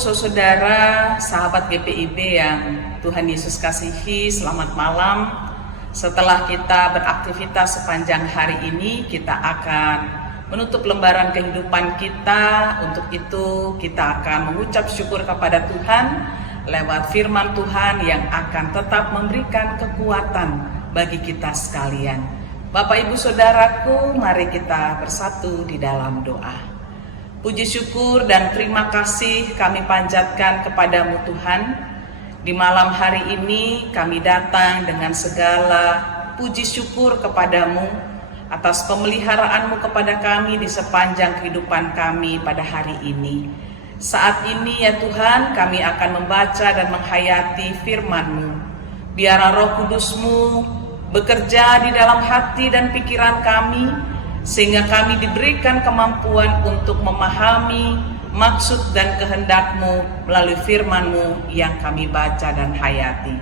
saudara, sahabat GPIB yang Tuhan Yesus kasihi, selamat malam. Setelah kita beraktivitas sepanjang hari ini, kita akan menutup lembaran kehidupan kita. Untuk itu kita akan mengucap syukur kepada Tuhan lewat firman Tuhan yang akan tetap memberikan kekuatan bagi kita sekalian. Bapak Ibu Saudaraku, mari kita bersatu di dalam doa. Puji syukur dan terima kasih kami panjatkan kepadamu Tuhan. Di malam hari ini kami datang dengan segala puji syukur kepadamu atas pemeliharaanmu kepada kami di sepanjang kehidupan kami pada hari ini. Saat ini ya Tuhan, kami akan membaca dan menghayati firman-Mu. Biarlah Roh Kudus-Mu bekerja di dalam hati dan pikiran kami, sehingga kami diberikan kemampuan untuk memahami maksud dan kehendak-Mu melalui firman-Mu yang kami baca dan hayati.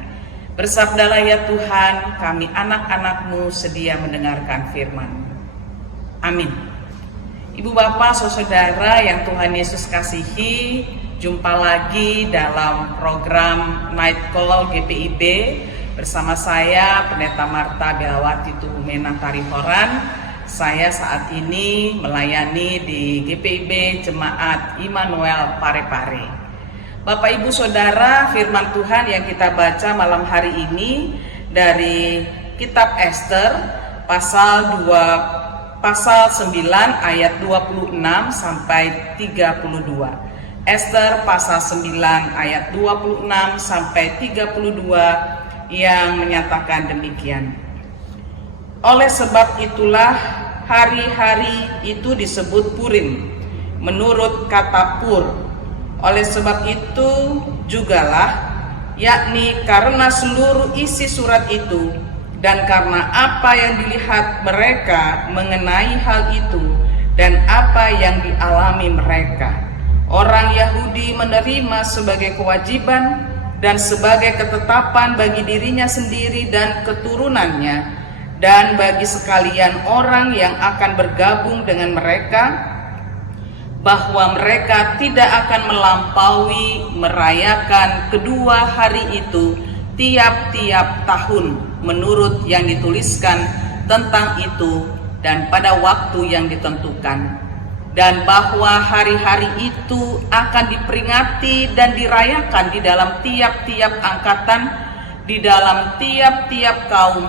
Bersabdalah ya Tuhan, kami anak-anak-Mu sedia mendengarkan firman-Mu. Amin. Ibu bapak saudara yang Tuhan Yesus kasihi, jumpa lagi dalam program Night Call GPIB bersama saya Pendeta Marta Belawati Tuhumena Tarihoran. Saya saat ini melayani di GPIB Jemaat Immanuel Parepare. Bapak Ibu Saudara, firman Tuhan yang kita baca malam hari ini dari kitab Ester pasal 9 ayat 26 sampai 32. Ester pasal 9 ayat 26 sampai 32 yang menyatakan demikian. Oleh sebab itulah hari-hari itu disebut Purim menurut kata Pur. Oleh sebab itu jugalah, yakni karena seluruh isi surat itu dan karena apa yang dilihat mereka mengenai hal itu dan apa yang dialami mereka, orang Yahudi menerima sebagai kewajiban dan sebagai ketetapan bagi dirinya sendiri dan keturunannya, dan bagi sekalian orang yang akan bergabung dengan mereka, bahwa mereka tidak akan melampaui merayakan kedua hari itu tiap-tiap tahun menurut yang dituliskan tentang itu dan pada waktu yang ditentukan, dan bahwa hari-hari itu akan diperingati dan dirayakan di dalam tiap-tiap angkatan, di dalam tiap-tiap kaum,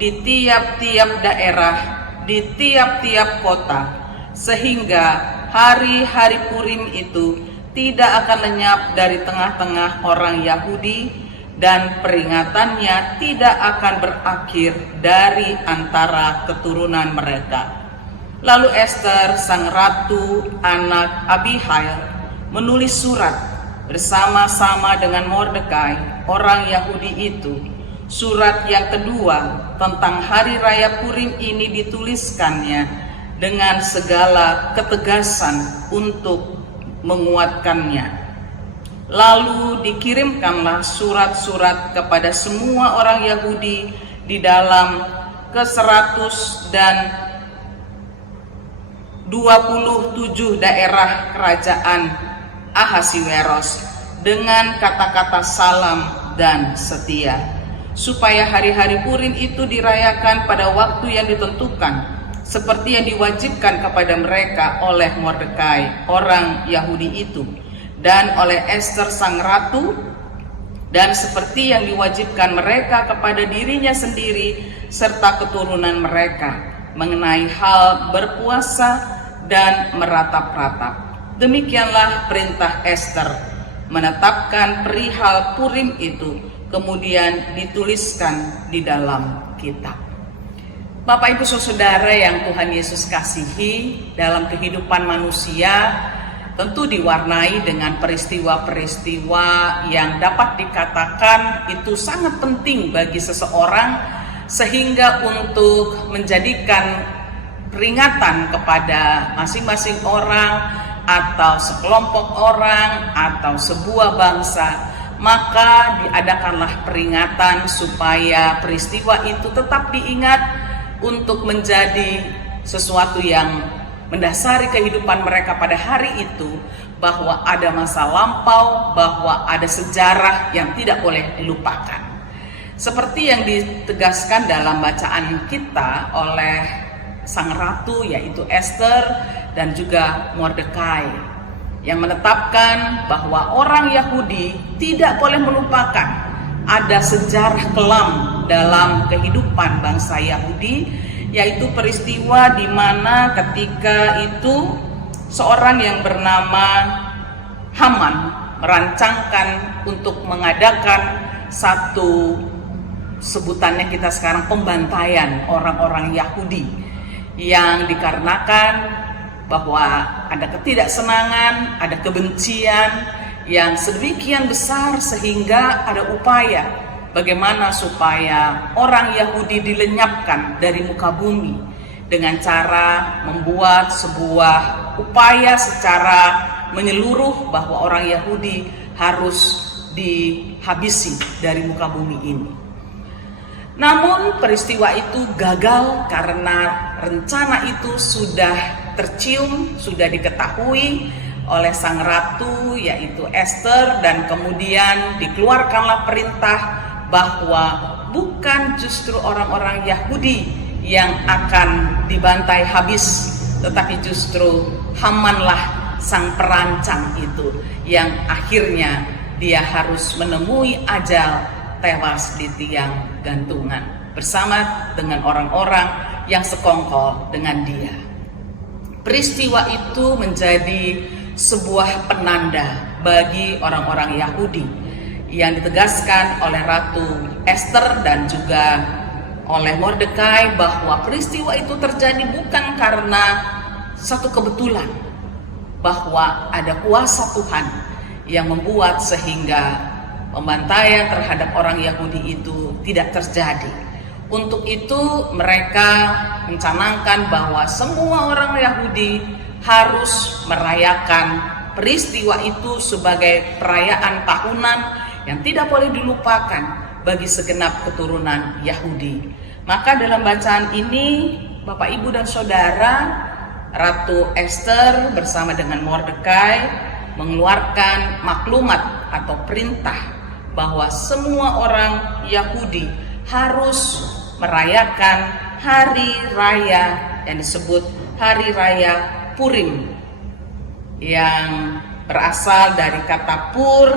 di tiap-tiap daerah, di tiap-tiap kota, sehingga hari-hari Purim itu tidak akan lenyap dari tengah-tengah orang Yahudi, dan peringatannya tidak akan berakhir dari antara keturunan mereka. Lalu Ester, sang ratu anak Abihail, menulis surat bersama-sama dengan Mordekai, orang Yahudi itu. Surat yang kedua tentang hari raya Purim ini dituliskannya dengan segala ketegasan untuk menguatkannya. Lalu dikirimkanlah surat-surat kepada semua orang Yahudi di dalam ke-127 daerah kerajaan Ahasiweros dengan kata-kata salam dan setia, supaya hari-hari Purim itu dirayakan pada waktu yang ditentukan, seperti yang diwajibkan kepada mereka oleh Mordekai, orang Yahudi itu, dan oleh Ester sang ratu, dan seperti yang diwajibkan mereka kepada dirinya sendiri serta keturunan mereka mengenai hal berpuasa dan meratap-ratap. Demikianlah perintah Ester menetapkan perihal Purim itu, kemudian dituliskan di dalam kitab. Bapak Ibu Saudara yang Tuhan Yesus kasihi, dalam kehidupan manusia tentu diwarnai dengan peristiwa-peristiwa yang dapat dikatakan itu sangat penting bagi seseorang, sehingga untuk menjadikan peringatan kepada masing-masing orang atau sekelompok orang atau sebuah bangsa, maka diadakanlah peringatan supaya peristiwa itu tetap diingat untuk menjadi sesuatu yang mendasari kehidupan mereka pada hari itu, bahwa ada masa lampau, bahwa ada sejarah yang tidak boleh dilupakan. Seperti yang ditegaskan dalam bacaan kita oleh sang ratu, yaitu Esther dan juga Mordekai, yang menetapkan bahwa orang Yahudi tidak boleh melupakan ada sejarah kelam dalam kehidupan bangsa Yahudi, yaitu peristiwa di mana ketika itu seorang yang bernama Haman merancangkan untuk mengadakan satu sebutannya kita sekarang pembantaian orang-orang Yahudi, yang dikarenakan bahwa ada ketidaksenangan, ada kebencian yang sedemikian besar sehingga ada upaya bagaimana supaya orang Yahudi dilenyapkan dari muka bumi dengan cara membuat sebuah upaya secara menyeluruh bahwa orang Yahudi harus dihabisi dari muka bumi ini. Namun peristiwa itu gagal karena rencana itu sudah tercium, sudah diketahui oleh sang ratu, yaitu Esther, dan kemudian dikeluarkanlah perintah bahwa bukan justru orang-orang Yahudi yang akan dibantai habis, tetapi justru Hamanlah sang perancang itu yang akhirnya dia harus menemui ajal tewas di tiang gantungan bersama dengan orang-orang yang sekongkol dengan dia. Peristiwa itu menjadi sebuah penanda bagi orang-orang Yahudi yang ditegaskan oleh Ratu Esther dan juga oleh Mordekai bahwa peristiwa itu terjadi bukan karena satu kebetulan, bahwa ada kuasa Tuhan yang membuat sehingga pembantaian terhadap orang Yahudi itu tidak terjadi. Untuk itu mereka mencanangkan bahwa semua orang Yahudi harus merayakan peristiwa itu sebagai perayaan tahunan yang tidak boleh dilupakan bagi segenap keturunan Yahudi. Maka dalam bacaan ini, Bapak, Ibu, dan Saudara, Ratu Esther bersama dengan Mordekai mengeluarkan maklumat atau perintah bahwa semua orang Yahudi harus merayakan hari raya yang disebut Hari Raya Purim, yang berasal dari kata pur,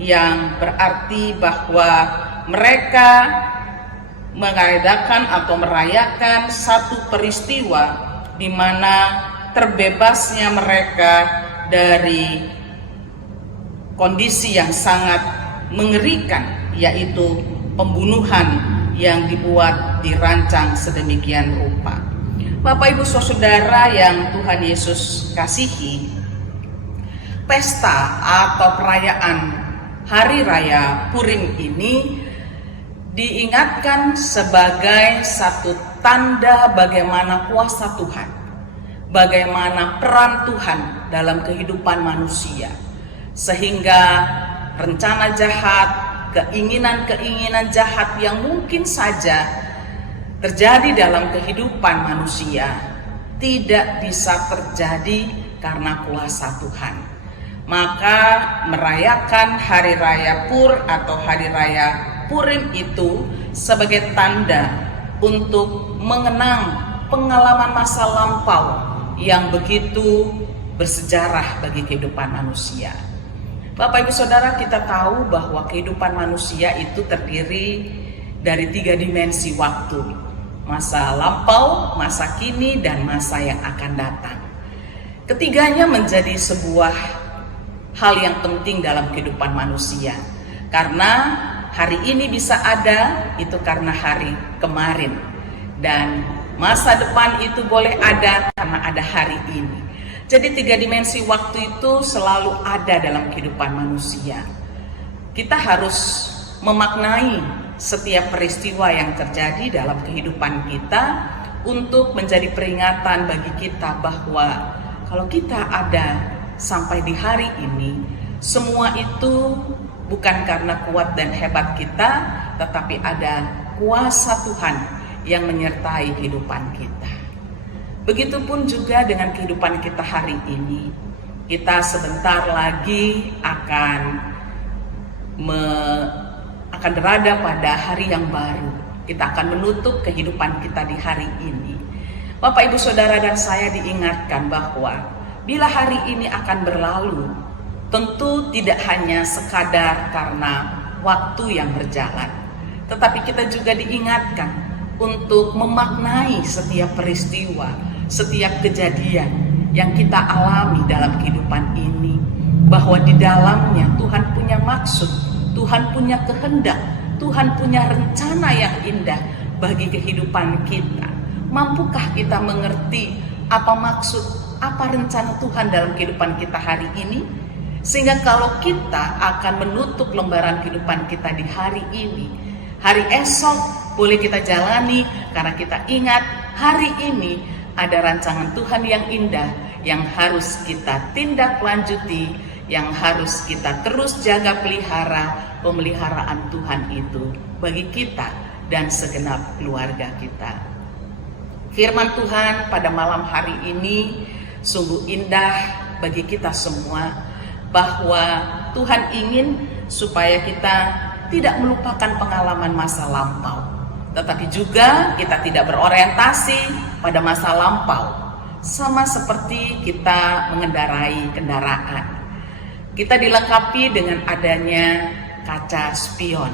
yang berarti bahwa mereka mengadakan atau merayakan satu peristiwa di mana terbebasnya mereka dari kondisi yang sangat mengerikan, yaitu pembunuhan yang dibuat dirancang sedemikian rupa. Bapak, Ibu, Saudara yang Tuhan Yesus kasihi, pesta atau perayaan Hari Raya Purim ini diingatkan sebagai satu tanda bagaimana kuasa Tuhan, bagaimana peran Tuhan dalam kehidupan manusia, sehingga rencana jahat, keinginan-keinginan jahat yang mungkin saja terjadi dalam kehidupan manusia tidak bisa terjadi karena kuasa Tuhan. Maka merayakan Hari Raya Pur atau Hari Raya Purim itu sebagai tanda untuk mengenang pengalaman masa lampau yang begitu bersejarah bagi kehidupan manusia. Bapak, Ibu, Saudara, kita tahu bahwa kehidupan manusia itu terdiri dari 3 dimensi waktu: masa lampau, masa kini, dan masa yang akan datang. Ketiganya menjadi sebuah hal yang penting dalam kehidupan manusia, karena hari ini bisa ada itu karena hari kemarin, dan masa depan itu boleh ada karena ada hari ini. Jadi 3 dimensi waktu itu selalu ada dalam kehidupan manusia. Kita harus memaknai setiap peristiwa yang terjadi dalam kehidupan kita untuk menjadi peringatan bagi kita bahwa kalau kita ada sampai di hari ini, semua itu bukan karena kuat dan hebat kita, tetapi ada kuasa Tuhan yang menyertai kehidupan kita. Begitupun juga dengan kehidupan kita hari ini. Kita sebentar lagi akan berada pada hari yang baru. Kita akan menutup kehidupan kita di hari ini. Bapak, Ibu, Saudara, dan saya diingatkan bahwa bila hari ini akan berlalu, tentu tidak hanya sekadar karena waktu yang berjalan, tetapi kita juga diingatkan untuk memaknai setiap peristiwa, setiap kejadian yang kita alami dalam kehidupan ini, bahwa di dalamnya Tuhan punya maksud, Tuhan punya kehendak, Tuhan punya rencana yang indah bagi kehidupan kita. Mampukah kita mengerti apa maksud, apa rencana Tuhan dalam kehidupan kita hari ini? Sehingga kalau kita akan menutup lembaran kehidupan kita di hari ini, hari esok boleh kita jalani karena kita ingat hari ini ada rancangan Tuhan yang indah yang harus kita tindak lanjuti, yang harus kita terus jaga pelihara. Pemeliharaan Tuhan itu bagi kita dan segenap keluarga kita. Firman Tuhan pada malam hari ini sungguh indah bagi kita semua, bahwa Tuhan ingin supaya kita tidak melupakan pengalaman masa lampau, tetapi juga kita tidak berorientasi pada masa lampau. Sama seperti kita mengendarai kendaraan, kita dilengkapi dengan adanya kaca spion.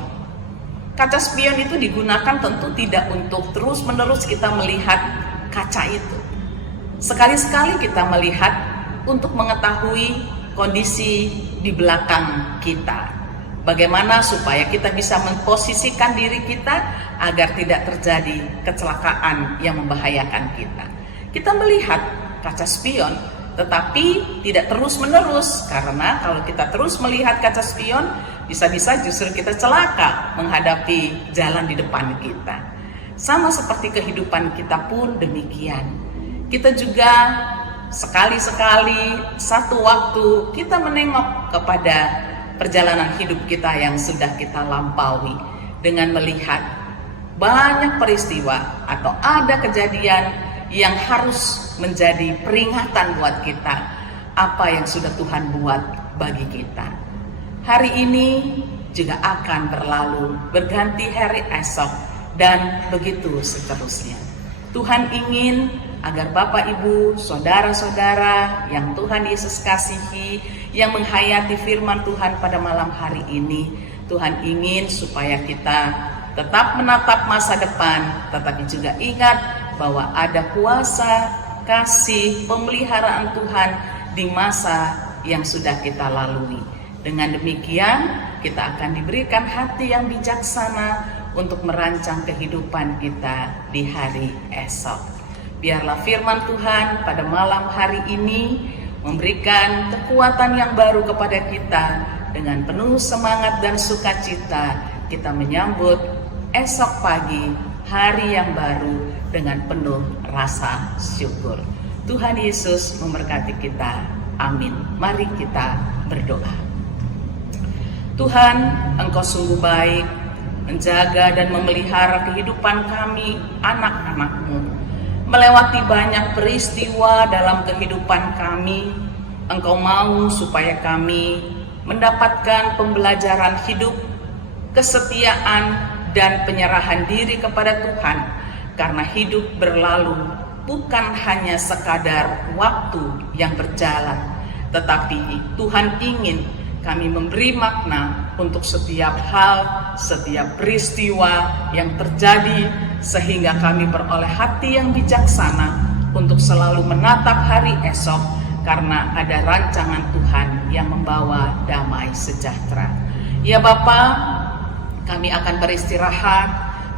Kaca spion itu digunakan tentu tidak untuk terus-menerus kita melihat kaca itu. Sekali-sekali kita melihat untuk mengetahui kondisi di belakang kita. Bagaimana supaya kita bisa memposisikan diri kita agar tidak terjadi kecelakaan yang membahayakan kita. Kita melihat kaca spion, tetapi tidak terus-menerus, karena kalau kita terus melihat kaca spion, bisa-bisa justru kita celaka menghadapi jalan di depan kita. Sama seperti kehidupan kita pun demikian. Kita juga sekali-sekali satu waktu kita menengok kepada perjalanan hidup kita yang sudah kita lampaui dengan melihat banyak peristiwa atau ada kejadian yang harus menjadi peringatan buat kita apa yang sudah Tuhan buat bagi kita. Hari ini juga akan berlalu, berganti hari esok, dan begitu seterusnya. Tuhan ingin agar Bapak, Ibu, Saudara-saudara yang Tuhan Yesus kasihi, yang menghayati firman Tuhan pada malam hari ini, Tuhan ingin supaya kita tetap menatap masa depan, tetapi juga ingat bahwa ada kuasa, kasih, pemeliharaan Tuhan di masa yang sudah kita lalui. Dengan demikian, kita akan diberikan hati yang bijaksana untuk merancang kehidupan kita di hari esok. Biarlah firman Tuhan pada malam hari ini memberikan kekuatan yang baru kepada kita. Dengan penuh semangat dan sukacita, kita menyambut esok pagi, hari yang baru dengan penuh rasa syukur. Tuhan Yesus memberkati kita. Amin. Mari kita berdoa. Tuhan, Engkau sungguh baik, menjaga dan memelihara kehidupan kami, anak-anak-Mu. Melewati banyak peristiwa dalam kehidupan kami, Engkau mau supaya kami mendapatkan pembelajaran hidup, kesetiaan, dan penyerahan diri kepada Tuhan. Karena hidup berlalu bukan hanya sekadar waktu yang berjalan, tetapi Tuhan ingin kami memberi makna untuk setiap hal, setiap peristiwa yang terjadi, sehingga kami beroleh hati yang bijaksana untuk selalu menatap hari esok, karena ada rancangan Tuhan yang membawa damai sejahtera. Ya Bapa, kami akan beristirahat,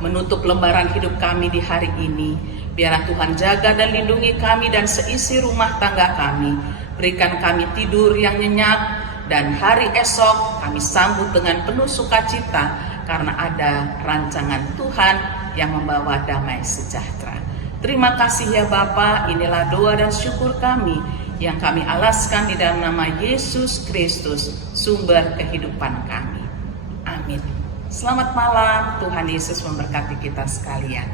menutup lembaran hidup kami di hari ini. Biarlah Tuhan jaga dan lindungi kami dan seisi rumah tangga kami. Berikan kami tidur yang nyenyak, dan hari esok kami sambut dengan penuh sukacita karena ada rancangan Tuhan yang membawa damai sejahtera. Terima kasih ya Bapa, inilah doa dan syukur kami yang kami alaskan di dalam nama Yesus Kristus, sumber kehidupan kami. Amin. Selamat malam, Tuhan Yesus memberkati kita sekalian.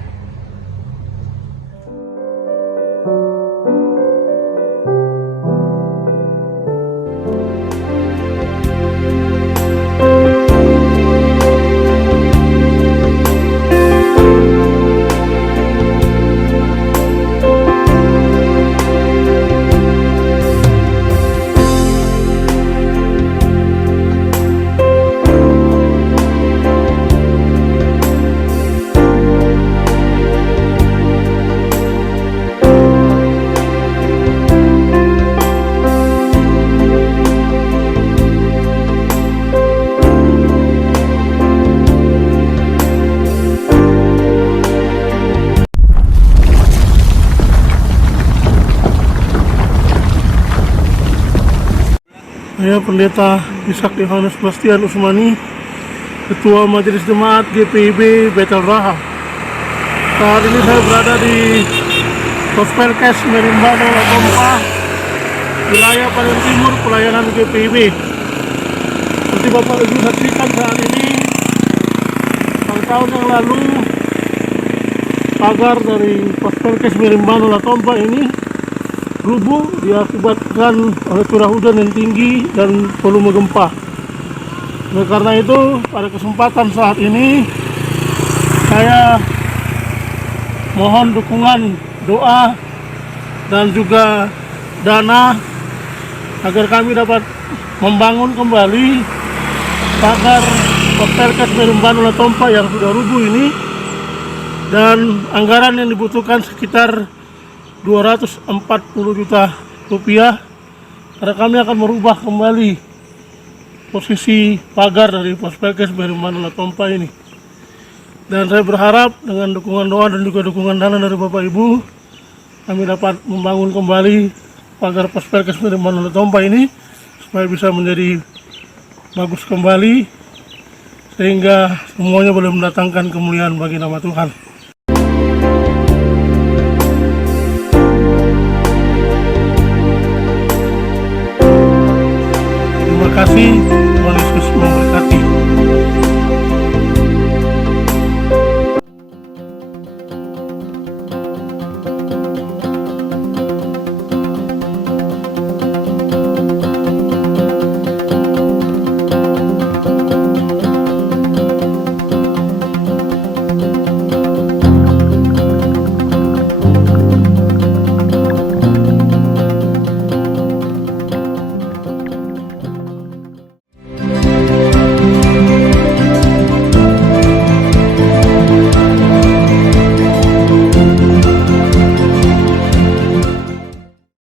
Saya Pendeta Ishak Yohanes Bastian Usmani, Ketua Majelis Jemaat GPIB Betel Raha. Saat ini saya berada di Pospelkes Merimbano Latompa, wilayah paling timur pelayanan GPIB. Seperti Bapak Ibu saksikan saat ini, tahun yang lalu pagar dari Pospelkes Merimbano Latompa ini rubuh diakibatkan oleh curah hujan yang tinggi dan volume gempa. Oleh karena itu, pada kesempatan saat ini saya mohon dukungan doa dan juga dana agar kami dapat membangun kembali pagar Pospelkes Merimbano Latompa yang sudah rubuh ini, dan anggaran yang dibutuhkan sekitar 240 juta rupiah, karena kami akan merubah kembali posisi pagar dari Pospelkes Merimbano Latompa ini. Dan saya berharap dengan dukungan doa dan juga dukungan dana dari Bapak Ibu, kami dapat membangun kembali pagar Pospelkes Merimbano Latompa ini supaya bisa menjadi bagus kembali, sehingga semuanya boleh mendatangkan kemuliaan bagi nama Tuhan. Terima kasih.